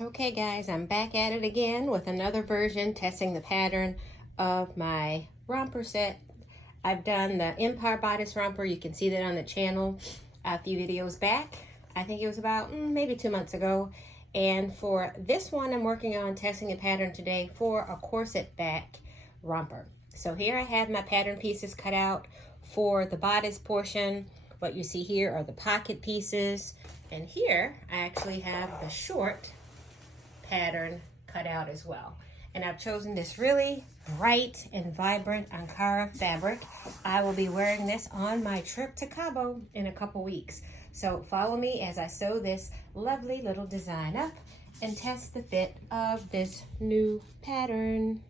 Okay guys, I'm back at it again with another version testing the pattern of my romper set. I've done the Empire bodice romper. You can see that on the channel a few videos back. I think it was about maybe 2 months ago. And for this one, I'm working on testing a pattern today for a corset back romper. So here I have my pattern pieces cut out for the bodice portion. What you see here are the pocket pieces. And here I actually have the short pattern cut out as well. And I've chosen this really bright and vibrant Ankara fabric. I will be wearing this on my trip to Cabo in a couple weeks. So follow me as I sew this lovely little design up and test the fit of this new pattern.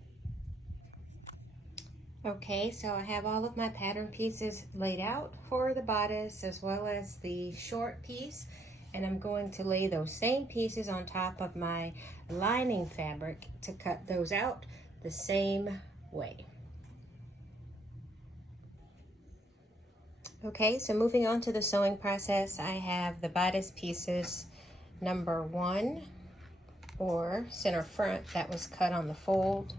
Okay, so I have all of my pattern pieces laid out for the bodice as well as the short piece. And I'm going to lay those same pieces on top of my lining fabric to cut those out the same way. Okay, so moving on to the sewing process, I have the bodice pieces number 1 or center front that was cut on the fold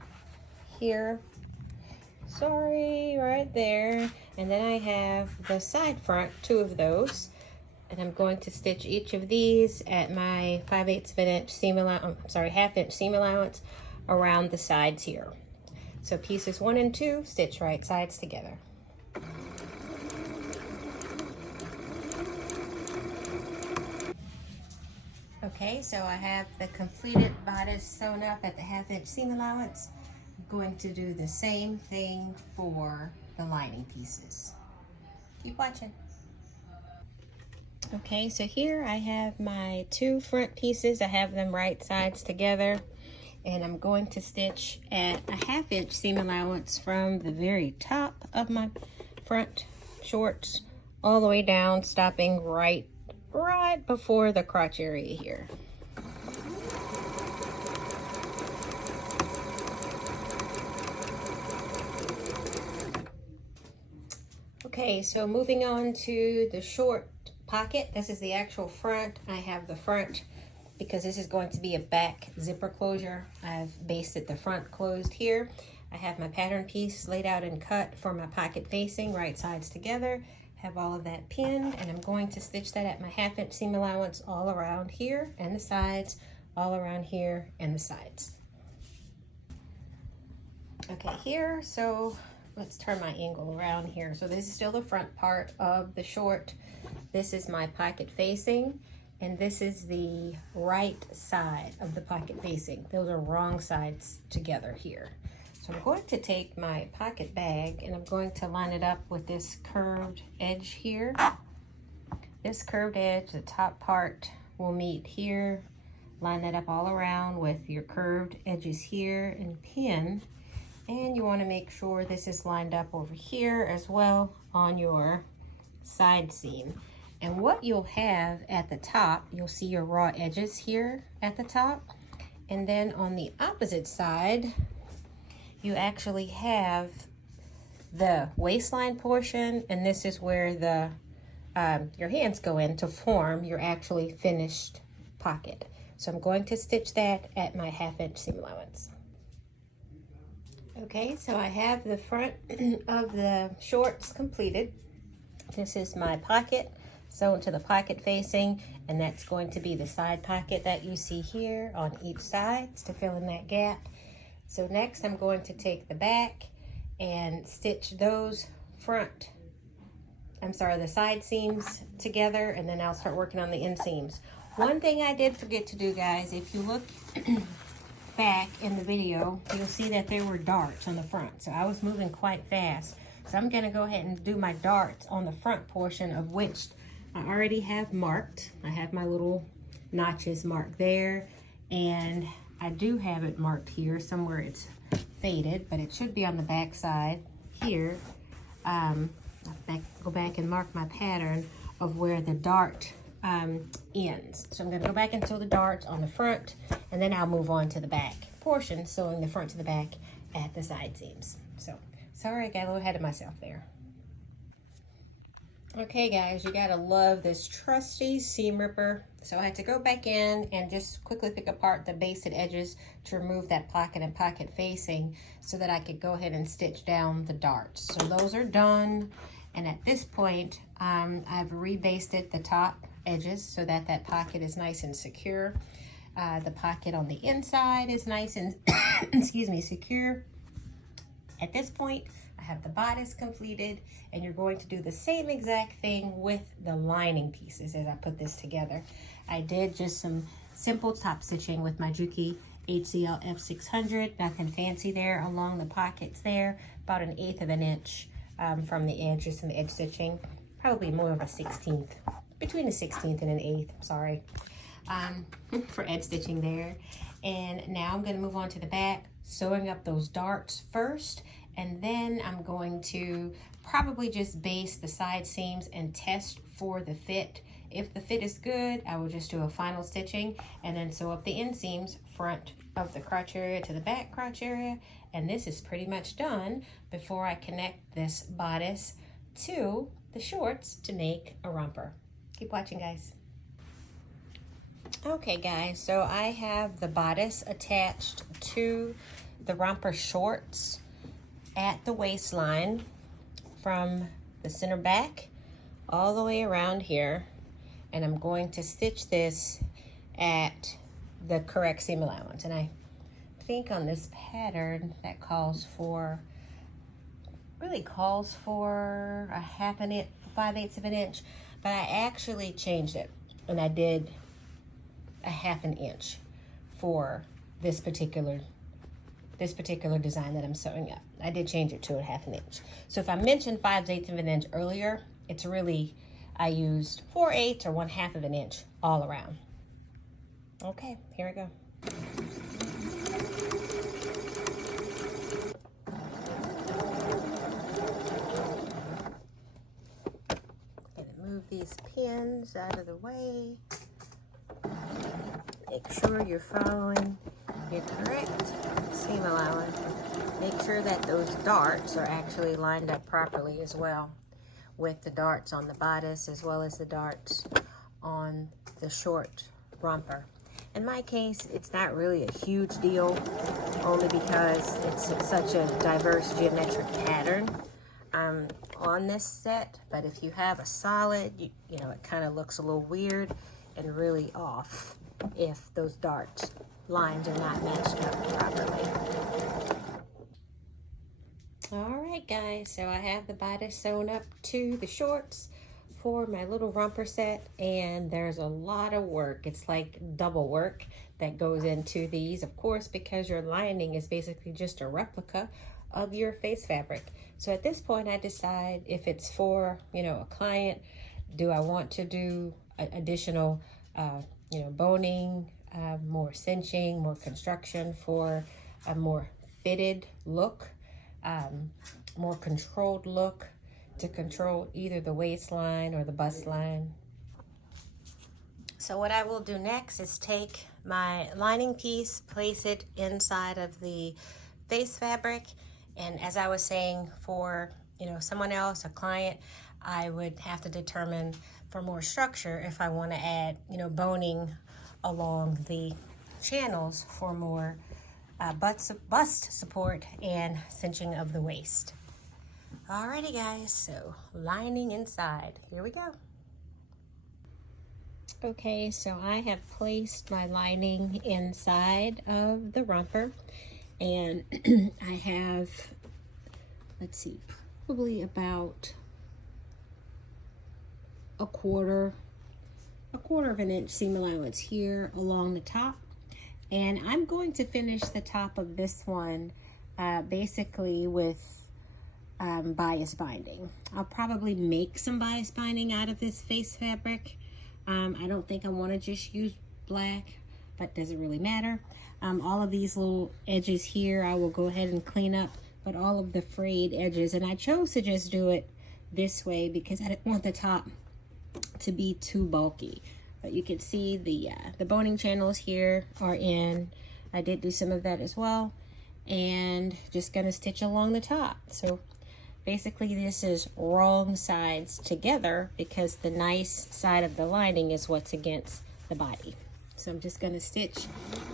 here. Sorry, right there. And then I have the side front, 2 of those. And I'm going to stitch each of these at my 5/8 inch seam allowance, half inch seam allowance around the sides here. So pieces 1 and 2, stitch right sides together. Okay, so I have the completed bodice sewn up at the 1/2 inch seam allowance. I'm going to do the same thing for the lining pieces. Keep watching. Okay, so here I have my 2 front pieces. I have them right sides together, and I'm going to stitch at a 1/2 inch seam allowance from the very top of my front shorts all the way down, stopping right before the crotch area here. Okay, so moving on to the short pocket. This is the actual front. I have the front because this is going to be a back zipper closure. I've basted the front closed here. I have my pattern piece laid out and cut for my pocket facing, right sides together. Have all of that pinned, and I'm going to stitch that at my 1/2 inch seam allowance all around here and the sides, all around here and the sides. Okay, here, so let's turn my angle around here. So this is still the front part of the short. This is my pocket facing, and this is the right side of the pocket facing. Those are wrong sides together here. So I'm going to take my pocket bag and I'm going to line it up with this curved edge here. This curved edge, the top part will meet here. Line that up all around with your curved edges here and pin. And you want to make sure this is lined up over here as well on your side seam. And what you'll have at the top, you'll see your raw edges here at the top. And then on the opposite side, you actually have the waistline portion, and this is where the your hands go in to form your actually finished pocket. So I'm going to stitch that at my 1/2 inch seam allowance. Okay, so I have the front of the shorts completed. This is my pocket sewn to the pocket facing, and that's going to be the side pocket that you see here on each side to fill in that gap. So next I'm going to take the back and stitch those the side seams together, and then I'll start working on the inseams. One thing I did forget to do, guys, if you look back in the video, you'll see that there were darts on the front. So I was moving quite fast. So I'm gonna go ahead and do my darts on the front portion, of which I already have marked. I have my little notches marked there, and I do have it marked here somewhere. It's faded, but it should be on the back side here. Go back and mark my pattern of where the dart ends. So I'm going to go back and sew the darts on the front, and then I'll move on to the back portion, sewing the front to the back at the side seams. So sorry, I got a little ahead of myself there. Okay guys, you gotta love this trusty seam ripper. So I had to go back in and just quickly pick apart the basted edges to remove that pocket and pocket facing so that I could go ahead and stitch down the darts. So those are done. And at this point, I've rebasted the top edges so that that pocket is nice and secure. The pocket on the inside is nice and, excuse me, secure. At this point, I have the bodice completed, and you're going to do the same exact thing with the lining pieces as I put this together. I did just some simple top stitching with my Juki HCL F600, nothing fancy there along the pockets there, about 1/8 of an inch from the edge, just some edge stitching, probably more of a 1/16th, between a 1/16th and an 1/8, sorry, for edge stitching there. And now I'm gonna move on to the back, sewing up those darts first, and then I'm going to probably just base the side seams and test for the fit. If the fit is good, I will just do a final stitching and then sew up the inseams, front of the crotch area to the back crotch area. And this is pretty much done before I connect this bodice to the shorts to make a romper. Keep watching, guys. Okay guys, so I have the bodice attached to the romper shorts at the waistline from the center back all the way around here, and I'm going to stitch this at the correct seam allowance. And I think on this pattern that really calls for a 1/2 inch, 5/8 of an inch, but I actually changed it and I did a 1/2 inch for this particular design that I'm sewing up. I did change it to a 1/2 inch. So if I mentioned 5/8 of an inch earlier, it's really, I used 4/8 or 1/2 of an inch all around. Okay, here we go. Gonna move these pins out of the way. Make sure you're following your correct seam allowance. Make sure that those darts are actually lined up properly as well, with the darts on the bodice as well as the darts on the short romper. In my case, it's not really a huge deal, only because it's such a diverse geometric pattern on this set. But if you have a solid, you know, it kind of looks a little weird and really off if those dart lines are not matched up properly. All right guys, so I have the bodice sewn up to the shorts for my little romper set, and there's a lot of work. It's like double work that goes into these, of course, because your lining is basically just a replica of your face fabric. So at this point I decide if it's for, you know, a client, do I want to do additional you know, boning, more cinching, more construction for a more fitted look, more controlled look to control either the waistline or the bust line. So what I will do next is take my lining piece, place it inside of the face fabric, and as I was saying, for, you know, someone else, a client, I would have to determine for more structure if I want to add, you know, boning along the channels for more bust support and cinching of the waist. Alrighty guys, so lining inside, here we go. Okay, so I have placed my lining inside of the romper, and I have, let's see, probably about a quarter of an inch seam allowance here along the top. And I'm going to finish the top of this one basically with bias binding. I'll probably make some bias binding out of this face fabric. I don't think I want to just use black, but doesn't really matter. All of these little edges here I will go ahead and clean up, but all of the frayed edges, and I chose to just do it this way because I didn't want the top to be too bulky. But you can see the boning channels here are in. I did do some of that as well, and just gonna stitch along the top. So Basically, this is wrong sides together because the nice side of the lining is what's against the body. So I'm just going to stitch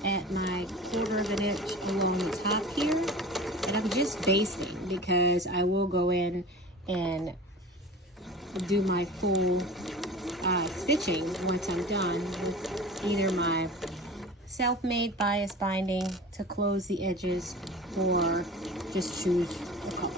at my 1/4 of an inch along the top here. And I'm just basting because I will go in and do my full stitching once I'm done with either my self-made bias binding to close the edges or just choose a color.